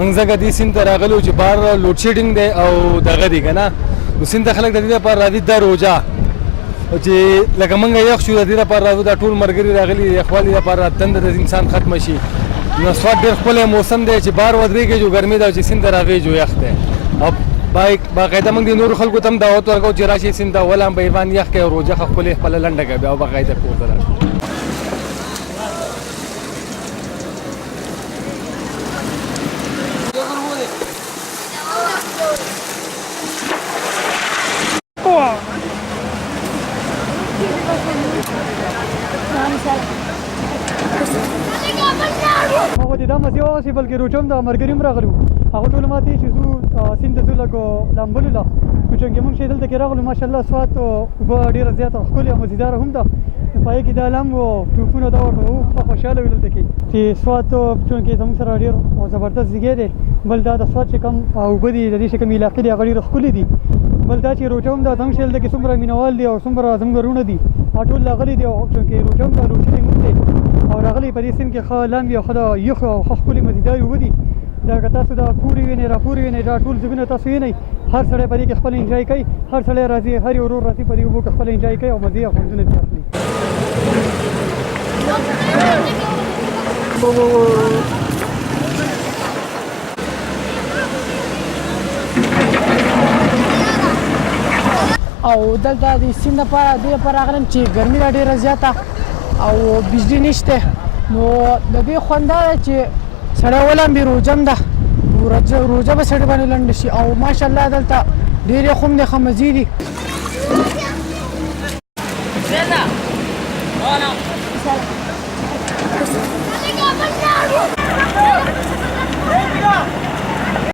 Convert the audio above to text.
موږ ځکه دې سیند ته راغلو چې بار لوډ شیډینګ دی او دغه دی که نه نو سیند ته خلک د دې لپاره راځي دا روژه چې لکه موږ یخ شو د دې لپاره راځو دا ټول ملګري راغلي د یخوالي لپاره تنده د انسان ختمه شي نو سوات ډېر ښکلی موسم دی چې بار ودرېږي جو ګرمي ده چې سیند ته راغی جو یخ دی او باقاعده موږ د نورو خلکو ته هم دعوت ورکوو چې راشي سیند ته ولې هم به ایوان یخ کوي او روژه ښه ښکلې خپله لنډه کوي بیا او باقاعده کور ته راشي هغه دا مسیح هغسې بلکې روچه هم د ملګري هم راغلي وو هغه ټول ماته چې ځو سیند ته ځو لږ لامبلو له نو چونکې موږ چې دلته کې راغلو ماشاءالله سوات اوبه ډېره زیاته ښکلې او مزیداره هم ده په هغې کې دا لم و ټوپونه دا ورته وو ښه خوشحاله وي دلته کې چې سوات چونکې زموږ سره ډېر زبردست ځای دی بل دا د سوات چې کوم اوبه دي د دې چې کوم علاقې دي هغه ډېرې ښکلې دي بل دا چې روچه هم ده زموږ چې دلته کې څومره مینهوال دي او څومره زموږ وروڼه دي هغه ټول راغلي دي او چونکې روچه هم ده لوډ شیډینګ هم دی او راغلي په دې سیند کې ښه لمبې او ښه د یخ او ښه ښکلې مزیدارې اوبه دي دا که تاسو دا پورې وینئ راپورې وینئ دا ټول ځایونه تاسو وینئ هر سړی په دې کې خپل انجوای کوي هر سړی راځي هر یو ورور راځي په دې اوبو کې خپل انجوای کوي او مزې او خوندونه ترې اخلي او دلته د سیند لپاره دې لپاره راغلم چې ګرمي ده ډېره زیاته او بجلي نشته نو د دې خوند دا دی چې سړی ولامبي روژه هم ده روژه به سړی باندې لنډه شي او ماشاءالله دلته ډېرې خو هم دي ښه مزې دي